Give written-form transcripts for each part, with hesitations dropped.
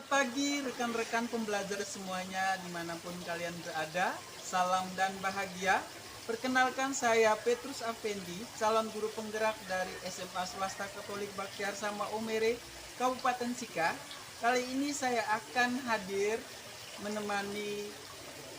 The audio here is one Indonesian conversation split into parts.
Selamat pagi rekan-rekan pembelajar semuanya dimanapun kalian berada. Salam dan bahagia. Perkenalkan saya Petrus Afendi, calon guru penggerak dari SMA Swasta Katolik Baktiar Sama Omere, Kabupaten Sika. Kali ini saya akan hadir menemani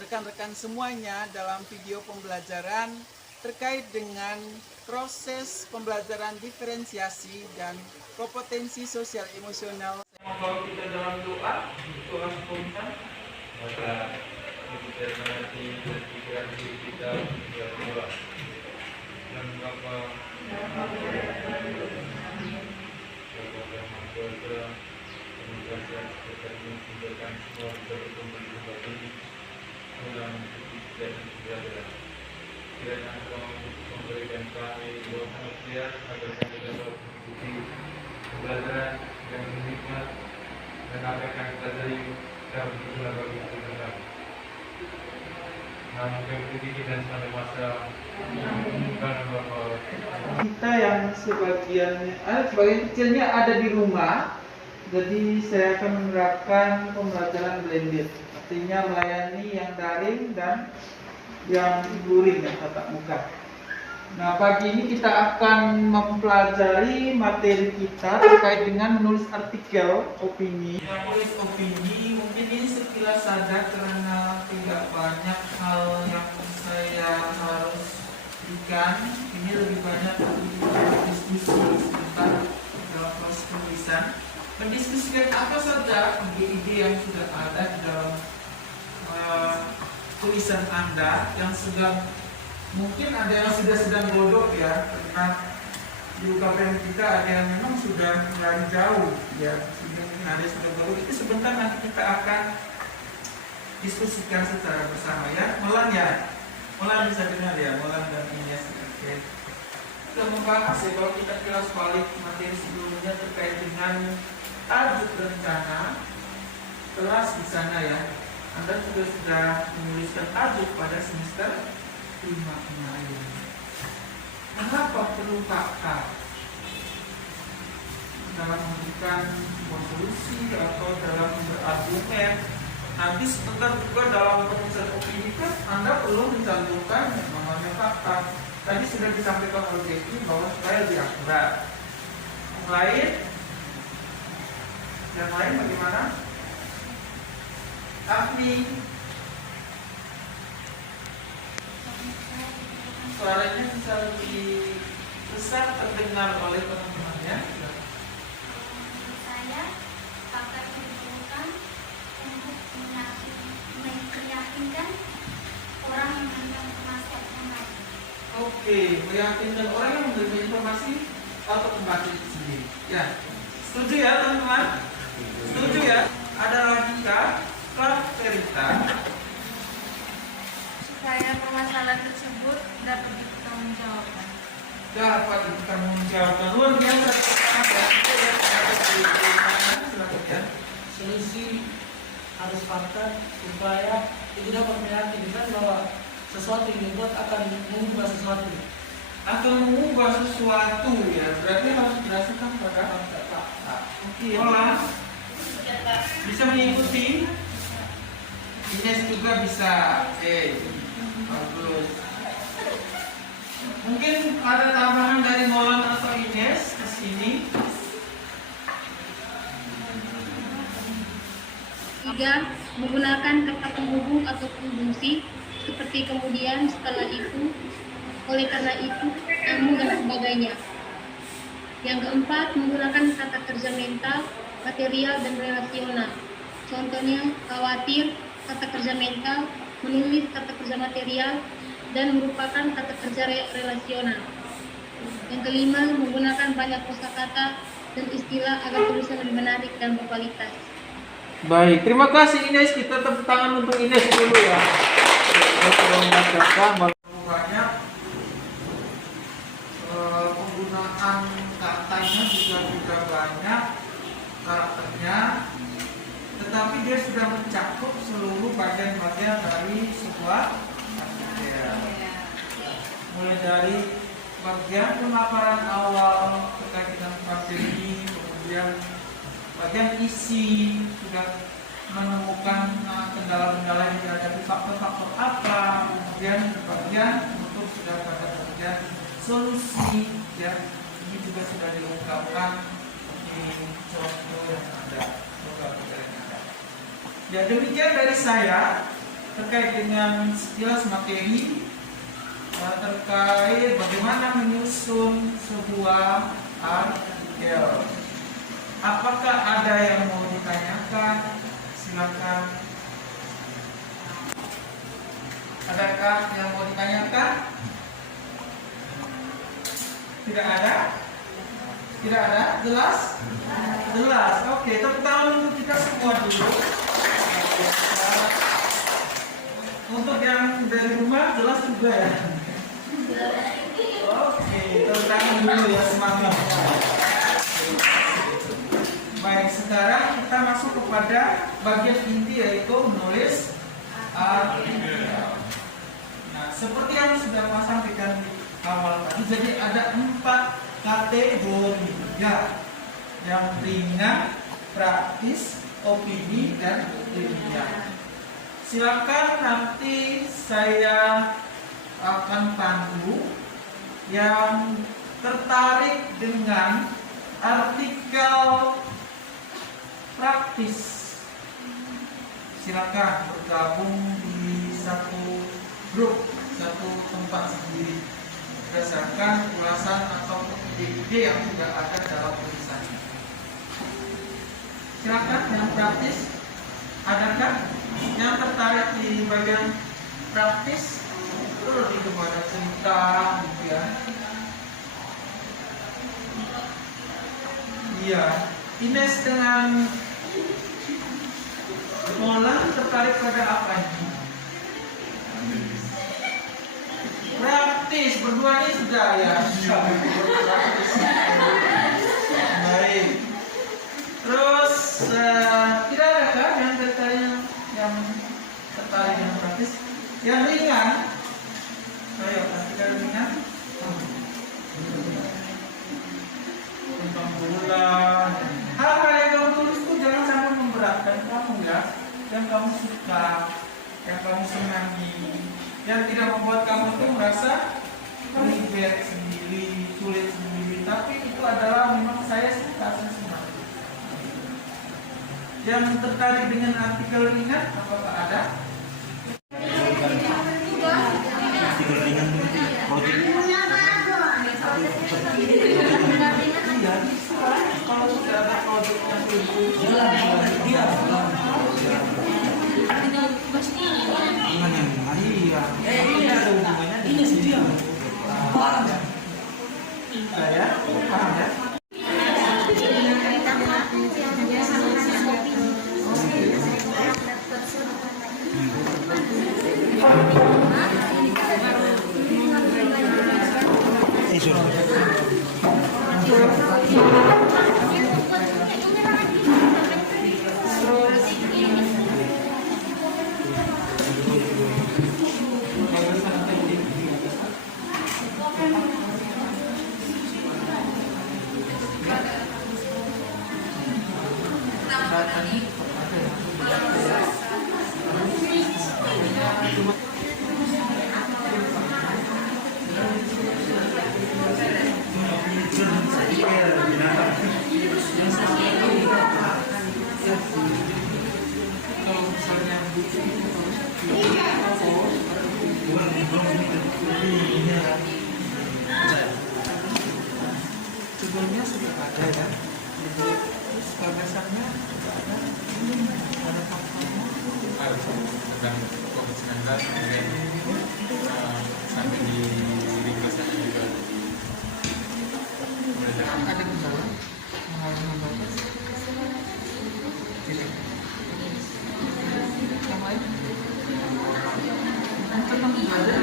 rekan-rekan semuanya dalam video pembelajaran terkait dengan proses pembelajaran diferensiasi dan kompetensi sosial emosional. Kalau kita dalam doa spontan, maka kita mengerti pikiran diri kita berubah dan Bapa mengucapkan semua berkumpul di tempat ini dalam dan keberadaan. Kiranya Engkau memberikan kami doa hati agar kami dapat mengikuti pembelajaran yang nikmat dan apa yang kami pelajari dapat berguna bagi kita. Namun kami dan sampai masa bukan Bapa. Kita yang sebagian kecilnya ada di rumah, jadi saya akan menerapkan pembelajaran blended, artinya melayani yang daring dan yang luring yang tatap muka. Nah, pagi ini kita akan mempelajari materi kita terkait dengan menulis artikel opini. Menulis opini mungkin ini sekilas saja karena tidak banyak hal yang saya harus berikan. Ini lebih banyak diskusi sebentar dalam proses penulisan. Mendiskusikan apa saja ide-ide yang sudah ada di dalam tulisan Anda yang sedang, mungkin ada yang sedang bodoh ya, karena di UKBM kita ada yang memang sudah mulai jauh ya, mungkin ada yang sudah bodoh. Itu sebentar nanti kita akan diskusikan secara bersama ya. Molan bisa dengar ya, Molan dan Ines. Oke. Kita membahas ya, kalau kita kilas balik materi sebelumnya terkait dengan tajuk rencana kelas di sana ya. Anda juga sudah menuliskan tajuk pada semester 5 kemarin. Mengapa perlu kakak dalam memberikan sebuah solusi atau dalam berargumen? Nanti sebentar juga dalam penulisan opini kan Anda perlu mencantumkan yang namanya fakta. Tadi sudah disampaikan oleh Jeki bahwa supaya lebih akurat. Yang lain bagaimana? Afni, suaranya bisa lebih besar terdengar oleh teman-temannya. Menurut saya, fakta diperlukan untuk meyakinkan orang yang menerima informasi yang lain. Oke, meyakinkan orang yang menerima informasi atau pembaca itu sendiri. Ya, setuju ya teman-teman? Setuju ya? Ada logika, Verita. Supaya permasalahan tersebut dapat dipertanggungjawabkan. Dapat dipertanggungjawabkan. Luar biasa. Silakan ya. Solusi harus fakta supaya itu dapat meyakinkan bahwa sesuatu yang dibuat akan mengubah sesuatu. Atau mengubah sesuatu ya. Berarti harus berdasarkan pada fakta. Oke, Olah. Bisa mengikuti? Ines juga bisa. Oke, bagus. Mungkin ada tambahan dari Molan atau Ines ke sini. 3. Menggunakan kata penghubung atau konjungsi seperti kemudian, setelah itu, oleh karena itu, namun dan sebagainya. Yang keempat, menggunakan kata kerja mental, material, dan relasional. Contohnya, khawatir, kata kerja mental, menulis kata kerja material, dan merupakan kata kerja relasional. Yang kelima, menggunakan banyak kosakata dan istilah agar tulisan lebih menarik dan berkualitas. Baik, terima kasih Ines. Kita tepuk tangan untuk Ines dulu ya. Kita sudah membacakan banyak penggunaan katanya juga banyak karakternya, tetapi dia sudah mencakup seluruh bagian-bagian dari sebuah artikel. Mulai dari bagian pemaparan awal terkait dengan strategi, kemudian bagian isi sudah menemukan kendala-kendala yang dihadapi, faktor-faktor apa, kemudian bagian untuk sudah pada bagian solusi, ya ini juga sudah diungkapkan di contoh yang ada, beberapa yang ada. Ya demikian dari saya terkait dengan sekilas materi terkait bagaimana menyusun sebuah artikel. Apakah ada yang mau ditanyakan? Silakan. Adakah yang mau ditanyakan? Tidak ada? Tidak ada? Jelas? Jelas. Oke, tepuk tangan untuk kita semua dulu. Untuk yang dari rumah jelas juga ya. Oke, tepuk tangan dulu ya, semangat. Baik, sekarang kita masuk kepada bagian inti yaitu menulis artikel. Nah, seperti yang sudah Pak sampaikan di awal tadi, jadi ada 4 kategori ya, yang ringan, praktis, opini, dan ilmiah. Silakan nanti saya akan pandu yang tertarik dengan artikel praktis. Silakan bergabung di satu grup, satu tempat sendiri berdasarkan ulasan atau ide-ide yang sudah ada dalam tulisannya. Silakan yang praktis. Adakah yang tertarik di bagian praktis? Itu lebih kepada cerita, gitu ya. Iya, Ines dengan Molan tertarik pada apa ini? Praktis, berdua ini sudah ya. Praktis. Baik. Terus tidak ada kan yang tertarik yang praktis? Yang ringan. Ayo, yang ringan. Tentang bulan. Hal-hal yang kamu tulis itu jangan sampai memberatkan kamu ya. Yang kamu suka, yang kamu senangi, yang tidak membuat kamu tuh merasa ribet sendiri, sulit sendiri. Tapi itu adalah memang saya suka, saya senang. Yang tertarik dengan artikel ringan, apakah ada? Artikel ringan Kalau sudah ada produk yang ini ada hubungannya Ini sih dia. Paham ya? ya, paham ya? Kalau misalnya sebelumnya sudah ada ya, terus gagasannya sudah ada faktanya. Tentang COVID-19 kemudian sampai di ringkasan juga Ada kendala mengalami membaca tidak. Yang lain tentang belajar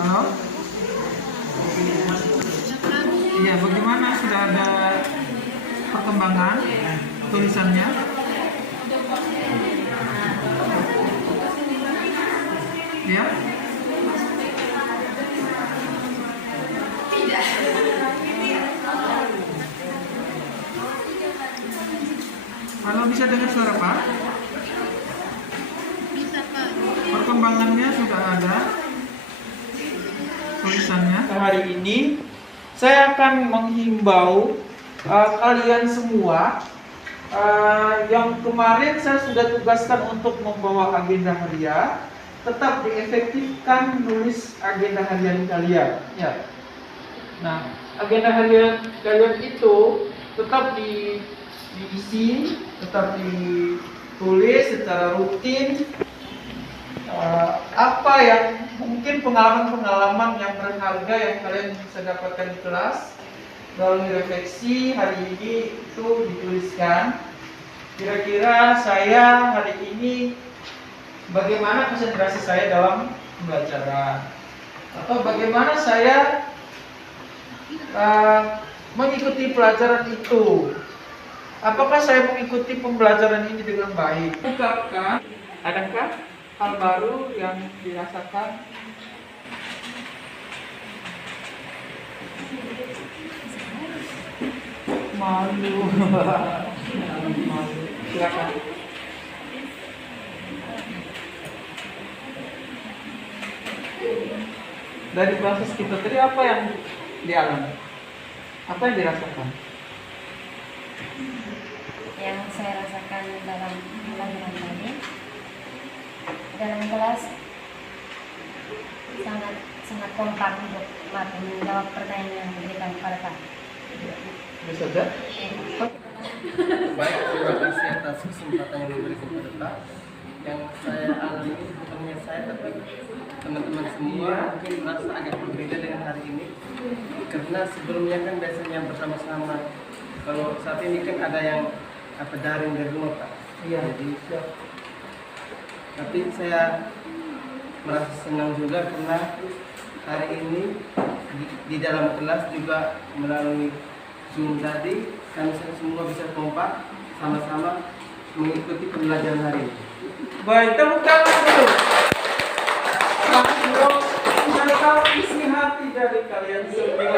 halo. Iya, bagaimana sudah ada perkembangan tulisannya? ya? Kalau bisa dengar suara Pak? Bisa Pak. Perkembangannya sudah ada tulisannya. Hari ini saya akan menghimbau kalian semua yang kemarin saya sudah tugaskan untuk membawa agenda harian, tetap diefektifkan nulis agenda harian kalian. Ya. Nah, agenda harian kalian itu tetap diisi, tetap ditulis secara rutin. Apa yang mungkin pengalaman-pengalaman yang berharga yang kalian bisa dapatkan di kelas melalui refleksi hari ini itu dituliskan. Kira-kira saya hari ini bagaimana konsentrasi saya dalam pembelajaran, atau bagaimana saya mengikuti pelajaran itu. Apakah saya mengikuti pembelajaran ini dengan baik? Ungkapkan, adakah hal baru yang dirasakan? Malu. Malu. Silakan. Dari proses kita tadi apa yang dialami? Apa yang dirasakan? Yang saya rasakan dalam pelajaran tadi, dalam kelas sangat kompak untuk menjawab pertanyaan yang diberikan kepada kami. Bisa saja. Baik, terima kasih atas kesempatan yang diberikan kepada Pak. Yang saya alami bukan hanya saya, tapi teman-teman semua mungkin merasa agak berbeda dengan hari ini. Karena sebelumnya kan biasanya bersama-sama. Kalau saat ini kan ada yang daring dari rumah Pak. Iya. Jadi, tapi saya merasa senang juga karena hari ini di dalam kelas juga melalui Zoom tadi kami semua bisa kompak sama-sama mengikuti pembelajaran hari ini. Baik, tepuk tangan dulu. Saya tahu isi hati dari kalian semua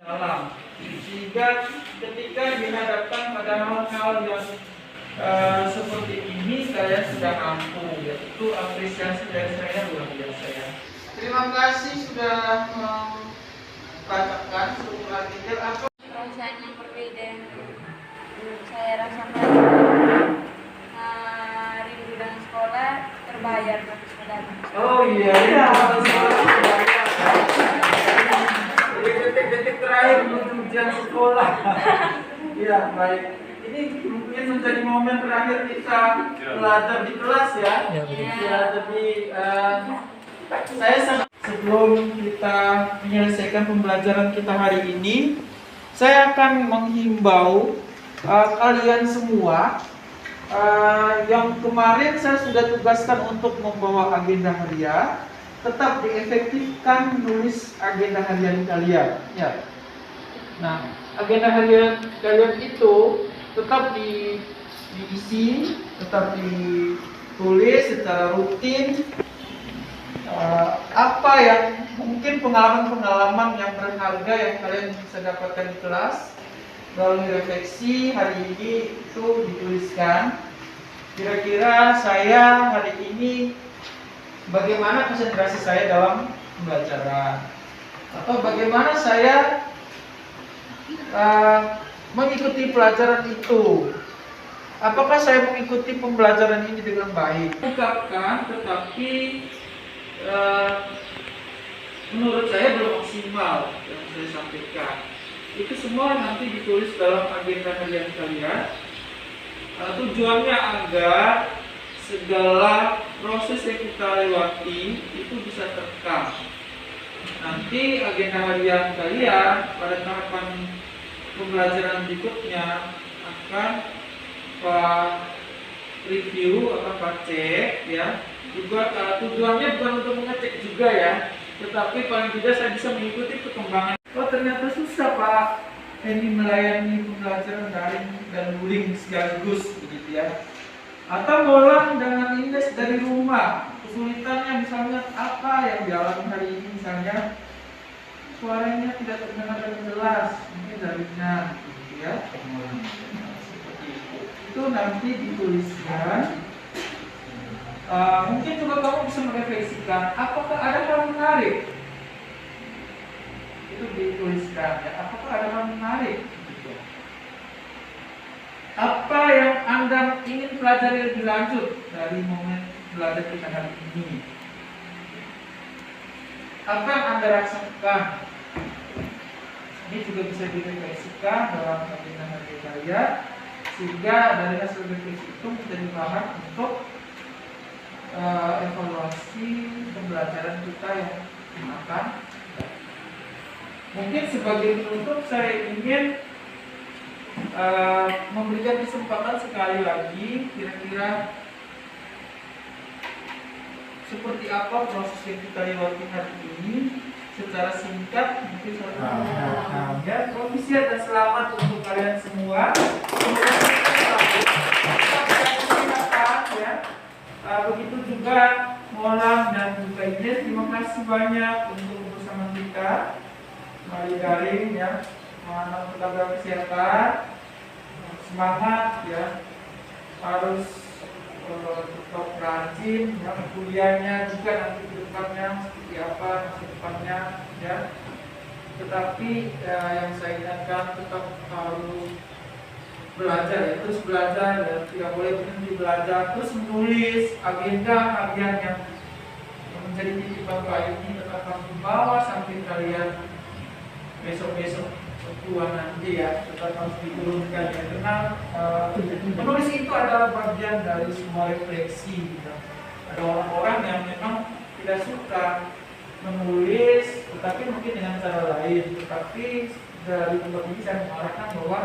dalam, sehingga ketika dihadapkan pada hal-hal yang seperti ini kalian sudah mampu, yaitu apresiasi dari saya luar biasa ya. Terima kasih sudah membacakan sebuah artikel. Apa Perasaan yang berbeda yang saya rasakan, rindu dan sekolah terbayar bagi saudara. Oh iya, iya. Jadi detik-detik terakhir menuju ujian sekolah. Iya, baik. Ini mungkin menjadi momen terakhir kita belajar di kelas ya. Ya, jadi saya sangat sebelum kita menyelesaikan pembelajaran kita hari ini, saya akan menghimbau kalian semua yang kemarin saya sudah tugaskan untuk membawa agenda harian, tetap diefektifkan nulis agenda harian kalian. Ya. Nah, agenda harian kalian itu tetap diisi, tetap ditulis secara rutin. Apa yang mungkin pengalaman-pengalaman yang berharga yang kalian bisa dapatkan di kelas melalui refleksi hari ini itu dituliskan. Kira-kira saya hari ini bagaimana konsentrasi saya dalam pembelajaran, atau bagaimana saya mengikuti pelajaran itu. Apakah saya mengikuti pembelajaran ini dengan baik? Ungkapkan, tetapi menurut saya belum maksimal yang saya sampaikan. Itu semua nanti ditulis dalam agenda harian kalian. Tujuannya agar segala proses yang kita lewati itu bisa terekam. Nanti agenda harian kalian pada tahapan pembelajaran berikutnya akan review atau cek ya. Juga tujuannya bukan untuk mengecek juga ya, tetapi paling tidak saya bisa mengikuti perkembangan. Oh ternyata susah Pak ini melayani pembelajaran daring dan luring sekaligus begitu ya. Atau ngulang dengan indeks dari rumah, kesulitannya misalnya apa yang dialami hari ini, misalnya suaranya tidak terdengar dengan jelas, mungkin jaringan gitu ya. Nah, seperti itu nanti dituliskan. Mungkin juga kamu bisa merefleksikan apakah ada hal menarik, itu dituliskan ya, apakah ada hal menarik gitu. Apa yang Anda ingin pelajari lebih lanjut dari momen belajar kita hari ini? Apa yang Anda rasakan? Ini juga bisa direfleksikan dalam agenda hari raya, sehingga dari hasil refleksi itu menjadi bahan untuk evaluasi pembelajaran kita yang akan. Mungkin sebagai penutup saya ingin memberikan kesempatan sekali lagi, kira-kira seperti apa proses yang kita lewati hari ini secara singkat, mungkin ya. Provisiat dan selamat untuk kalian semua. Ya. Begitu juga Molang dan juga Ines, terima kasih banyak untuk bersama kita melalui daring ya. Mengenal tenaga kesehatan, semangat ya, harus tetap rajin ya, kuliahnya juga nanti ke depannya seperti apa masa depannya ya. Tetapi yang saya ingatkan tetap harus belajar ya, terus belajar ya, tidak boleh berhenti belajar, terus menulis agenda harian yang menjadi titipan Pak ini tetap harus dibawa sampai kalian besok-besok keluar nanti ya, tetap harus diturunkan ya, karena menulis itu adalah bagian dari semua refleksi gitu. Ada orang-orang yang memang tidak suka menulis, tetapi mungkin dengan cara lain, tetapi dari tempat ini saya mengarahkan bahwa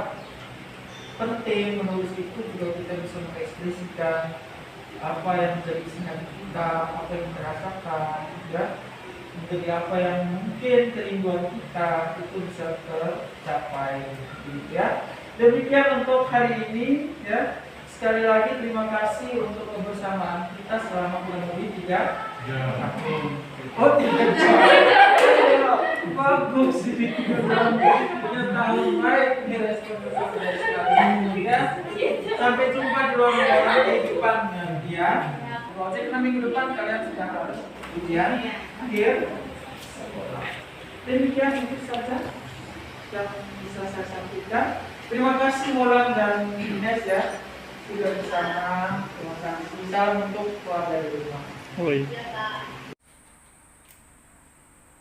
penting menulis itu juga kita bisa mengekspresikan apa yang menjadi isi hati kita, apa yang kita rasakan ya, menjadi apa yang mungkin kerinduan kita itu bisa tercapai gitu ya. Demikian untuk hari ini ya. Sekali lagi terima kasih untuk kebersamaan kita selama kurang lebih 3 tahun. Oh 3 jam. Bagus ini 3 tahun. Baik, ini respon dari sekali ya. Sampai jumpa di ruang kehidupan nanti ya. Jadi minggu depan kalian sudah harus ujian akhir. Demikian itu saja yang bisa saya sampaikan. Terima kasih Molang dan Ines ya sudah bersama. Terima kasih. Salam untuk keluarga di rumah.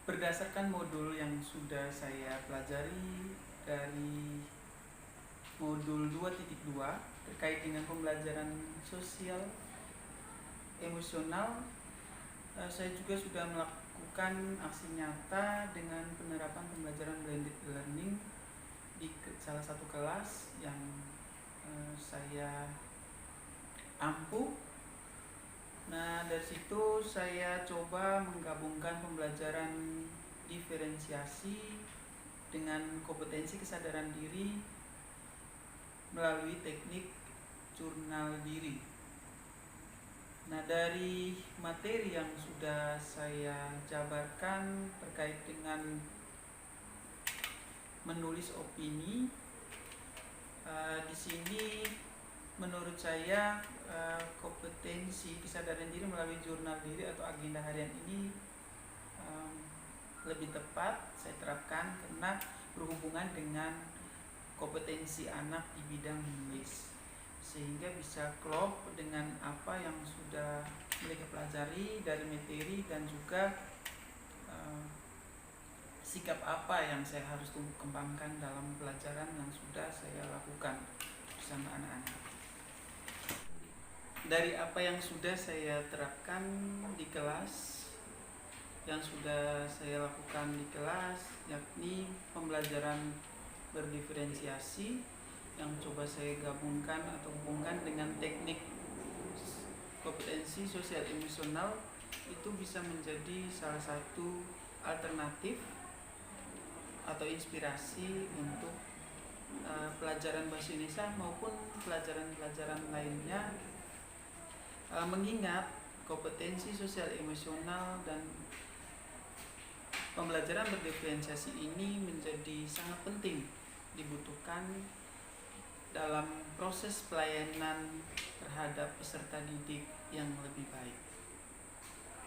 Berdasarkan modul yang sudah saya pelajari dari modul 2.2 terkait dengan pembelajaran sosial emosional, saya juga sudah melakukan aksi nyata dengan penerapan pembelajaran blended learning di salah satu kelas yang saya ampuh. Nah, dari situ saya coba menggabungkan pembelajaran diferensiasi dengan kompetensi kesadaran diri melalui teknik jurnal diri. Nah, dari materi yang sudah saya jabarkan terkait dengan menulis opini, di sini menurut saya kompetensi kesadaran diri melalui jurnal diri atau agenda harian ini lebih tepat saya terapkan karena berhubungan dengan kompetensi anak di bidang menulis, sehingga bisa klop dengan apa yang sudah mereka pelajari dari materi dan juga sikap apa yang saya harus tumbuh kembangkan dalam pelajaran yang sudah saya lakukan bersama anak-anak. Dari apa yang sudah saya terapkan di kelas, yang sudah saya lakukan di kelas, yakni pembelajaran berdiferensiasi yang coba saya gabungkan atau hubungkan dengan teknik kompetensi sosial emosional, itu bisa menjadi salah satu alternatif atau inspirasi untuk pelajaran bahasa Indonesia maupun pelajaran-pelajaran lainnya, mengingat kompetensi sosial emosional dan pembelajaran berdiferensiasi ini menjadi sangat penting dibutuhkan dalam proses pelayanan terhadap peserta didik yang lebih baik.